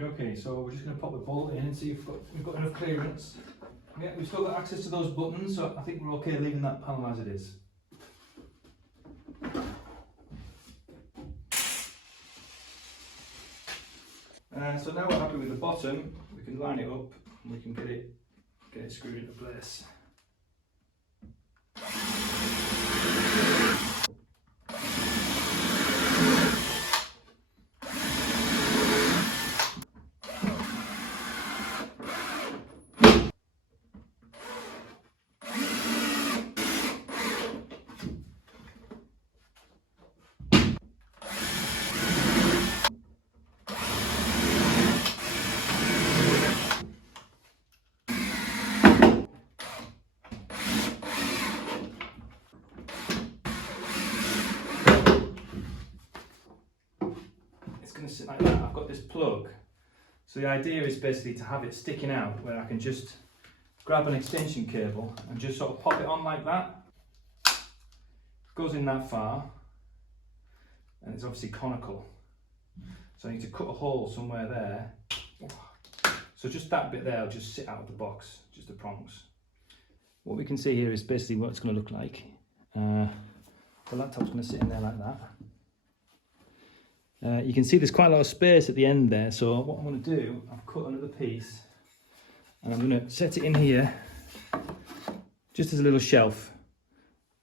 Okay, so we're just going to pop the bolt in and see if we've got enough clearance. Yeah, we've still got access to those buttons, so I think we're okay leaving that panel as it is. So now we're happy with the bottom, we can line it up and we can get it screwed into place. Sit like that. I've got this plug, so the idea is basically to have it sticking out where I can just grab an extension cable and just sort of pop it on like that. It goes in that far and it's obviously conical, so I need to cut a hole somewhere there. So just that bit there will just sit out of the box, just the prongs. What we can see here is basically what it's going to look like. The laptop's going to sit in there like that. You can see there's quite a lot of space at the end there, so what I'm going to do, I've cut another piece and I'm going to set it in here just as a little shelf,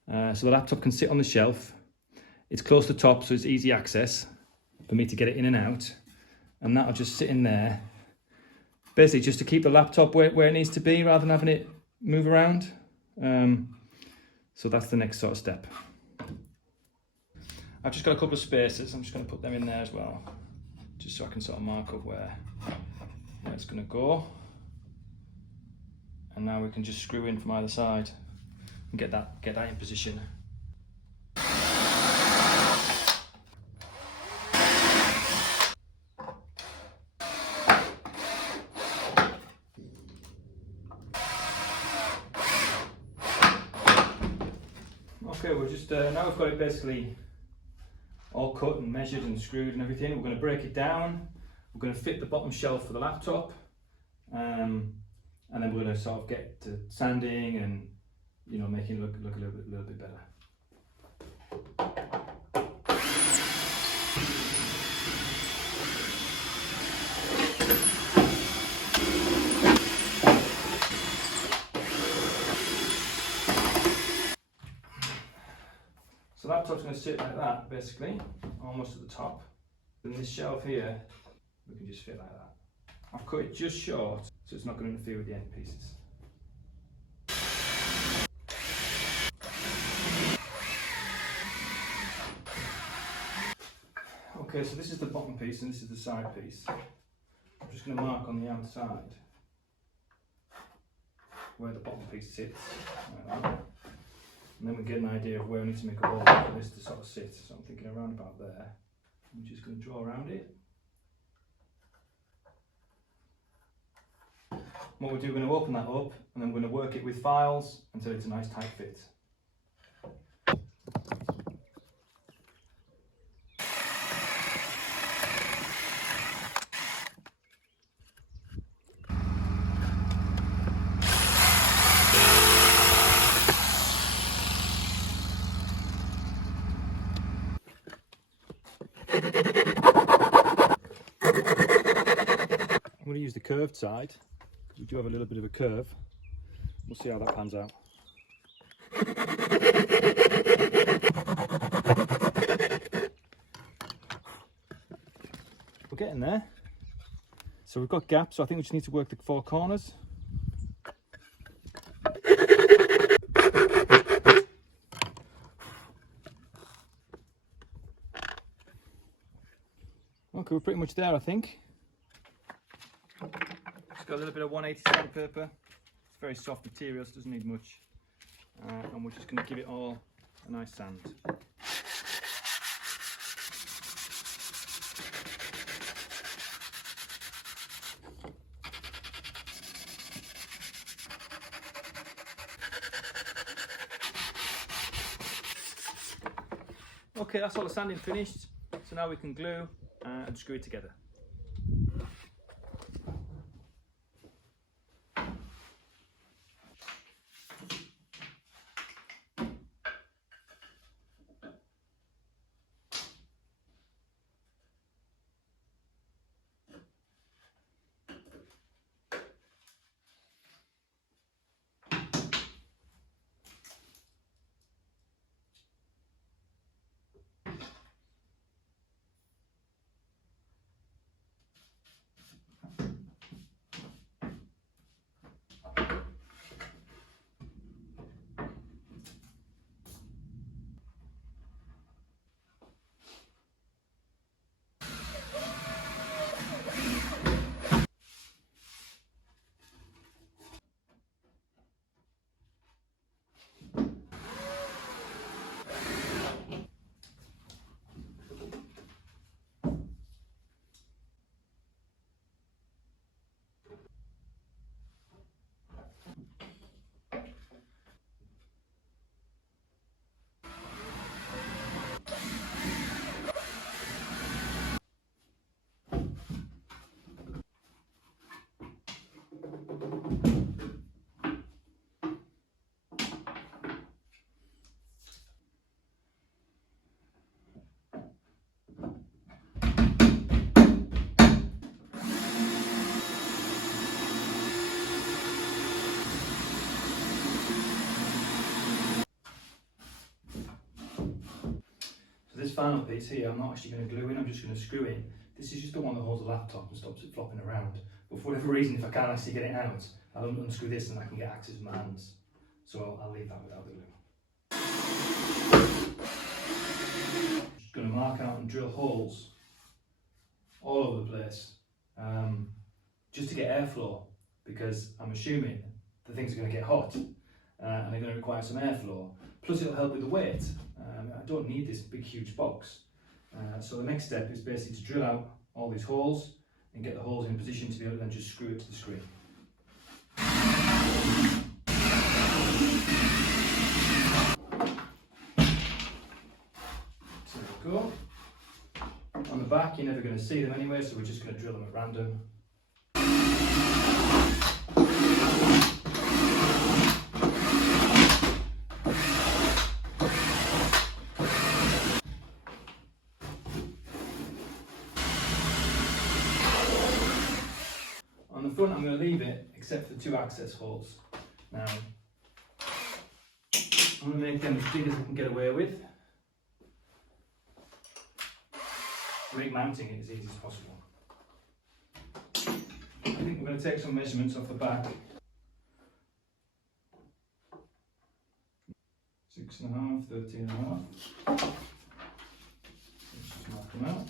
so the laptop can sit on the shelf. It's close to the top, so it's easy access for me to get it in and out, and that'll just sit in there basically just to keep the laptop where it needs to be rather than having it move around. So that's the next sort of step. I've just got a couple of spaces, I'm just going to put them in there as well, just so I can sort of mark up where it's going to go. And now we can just screw in from either side and get that in position. Okay, we're just now we've got it basically all cut and measured and screwed and everything. We're going to break it down. We're going to fit the bottom shelf for the laptop, and then we're going to sort of get to sanding and, you know, making it look a little bit better. So the laptop's going to sit like that, basically, almost at the top. And this shelf here, we can just fit like that. I've cut it just short, so it's not going to interfere with the end pieces. Okay, so this is the bottom piece and this is the side piece. I'm just going to mark on the outside where the bottom piece sits, like that. And then we get an idea of where we need to make a hole for this to sort of sit. So I'm thinking around about there. I'm just going to draw around it. What we'll do, we're going to open that up and then we're going to work it with files until it's a nice tight fit. I'm going to use the curved side. We do have a little bit of a curve. We'll see how that pans out. We're getting there. So we've got gaps, so I think we just need to work the four corners. Okay, we're pretty much there, I think. It's got a little bit of 180 sandpaper. It's very soft material, so it doesn't need much. And we're just going to give it all a nice sand. Okay, that's all the sanding finished. So now we can glue and screw it together. this final piece here, I'm not actually going to glue in, I'm just going to screw in. This is just the one that holds the laptop and stops it flopping around. But for whatever reason, if I can't actually get it out, I'll unscrew this and I can get access to my hands. So I'll leave that without the glue. Just going to mark out and drill holes all over the place, just to get airflow, because I'm assuming the things are going to get hot and they're going to require some airflow. Plus it'll help with the weight. I don't need this big huge box. So the next step is basically to drill out all these holes and get the holes in position to be able to then just screw it to the screen. So there we go. On the back you're never going to see them anyway, so we're just going to drill them at random. On the front I'm going to leave it except for the 2 access holes. Now I'm going to make them as big as I can get away with, to make mounting it as easy as possible. I think we're going to take some measurements off the back. 6.5, 13.5. Let's just mark them out.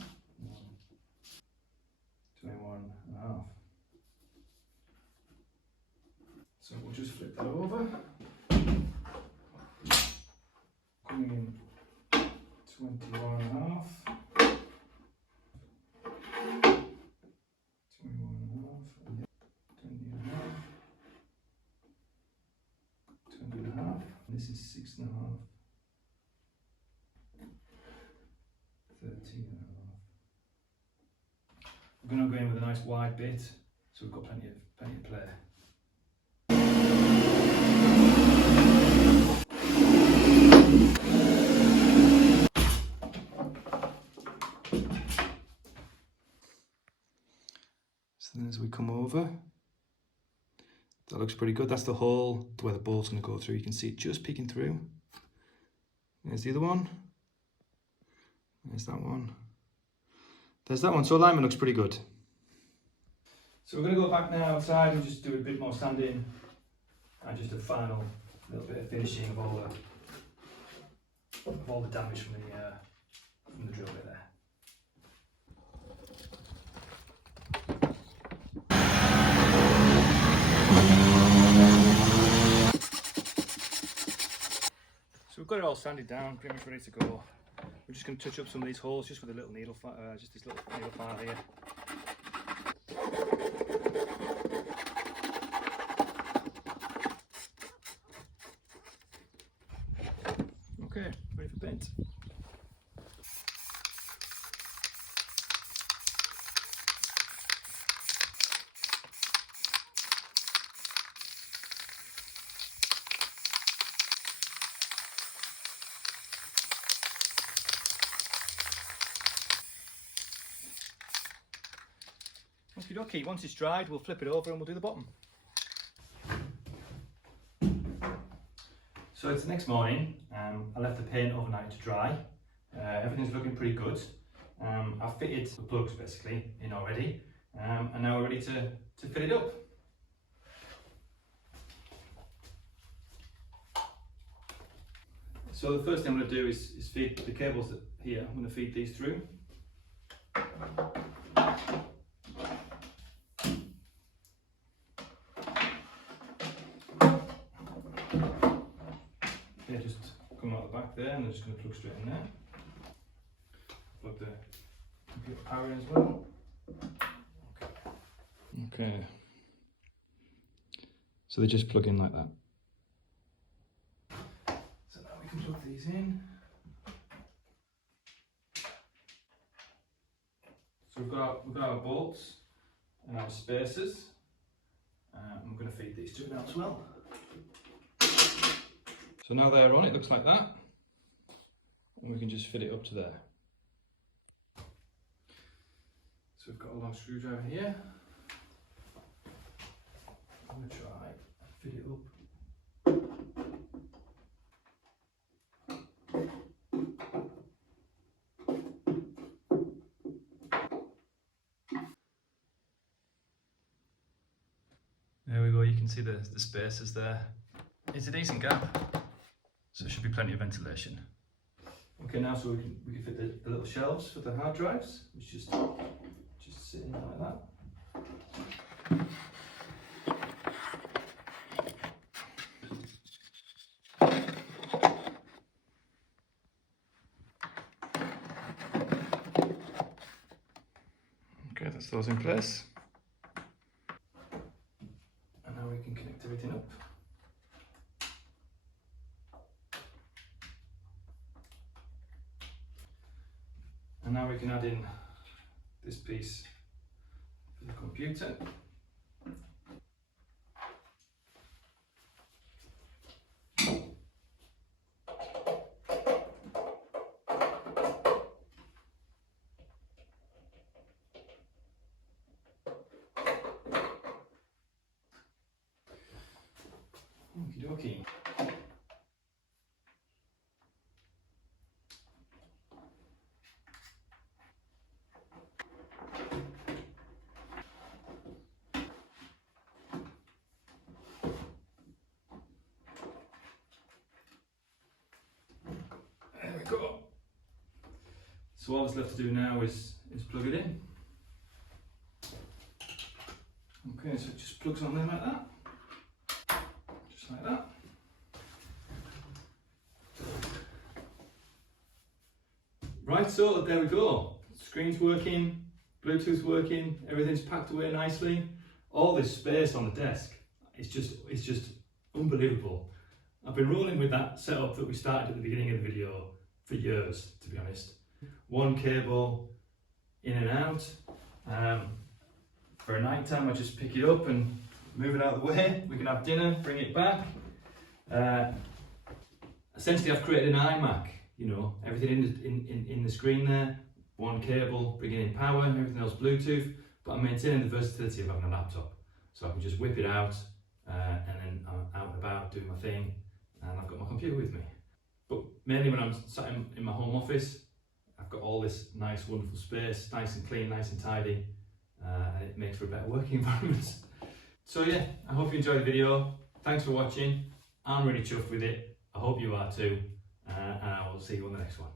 21.5. So we'll just flip that over. Coming in 21.5. 20.5. This is 6.5. 13.5. We're going to go in with a nice wide bit, so we've got plenty of play. So then as we come over, that looks pretty good. That's the hole where the bolt's going to go through. You can see it just peeking through. There's the other one. There's that one. There's that one. So alignment looks pretty good. So we're going to go back now outside and just do a bit more sanding and just a final little bit of finishing of all the damage from the drill bit there. So we've got it all sanded down, pretty much ready to go. We're just going to touch up some of these holes just with a little needle, just this little needle file here. Okay, ready for paint. Okie dokie, once it's dried we'll flip it over and we'll do the bottom. So it's the next morning. I left the paint overnight to dry. Everything's looking pretty good. I've fitted the plugs basically in already, and now we're ready to fit it up. So the first thing I'm going to do is feed the cables here. I'm going to feed these through. They just come out the back there and they're just going to plug straight in there. Plug the computer power in as well. Okay. So they just plug in like that. So now we can plug these in. So we've got our bolts and our spacers. I'm going to feed these two now as well. So now they're on, it looks like that, and we can just fit it up to there. So we've got a long screwdriver here. I'm going to try and fit it up. see the spaces there. It's a decent gap, so there should be plenty of ventilation. Okay, now so we can fit the little shelves for the hard drives, which just sit in like that. Okay, that's those in place. And now we can connect everything up. And now we can add in this piece for the computer. Okie dokie. There we go. So all that's left to do now is plug it in. Okay, so it just plugs on there like that. Just like that. Right, so there we go. Screen's working, Bluetooth's working, everything's packed away nicely. All this space on the desk, it's just unbelievable. I've been rolling with that setup that we started at the beginning of the video for years, to be honest. One cable in and out. For a night time, I just pick it up and move it out of the way. We can have dinner, bring it back. Essentially, I've created an iMac. You know, everything in the screen there. One cable, bringing in power, everything else Bluetooth. But I'm maintaining the versatility of having a laptop, so I can just whip it out, and then I'm out and about doing my thing, and I've got my computer with me. But mainly when I'm sat in my home office, I've got all this nice, wonderful space, nice and clean, nice and tidy, and it makes for a better working environment. So yeah, I hope you enjoyed the video. Thanks for watching. I'm really chuffed with it. I hope you are too, and I will see you on the next one.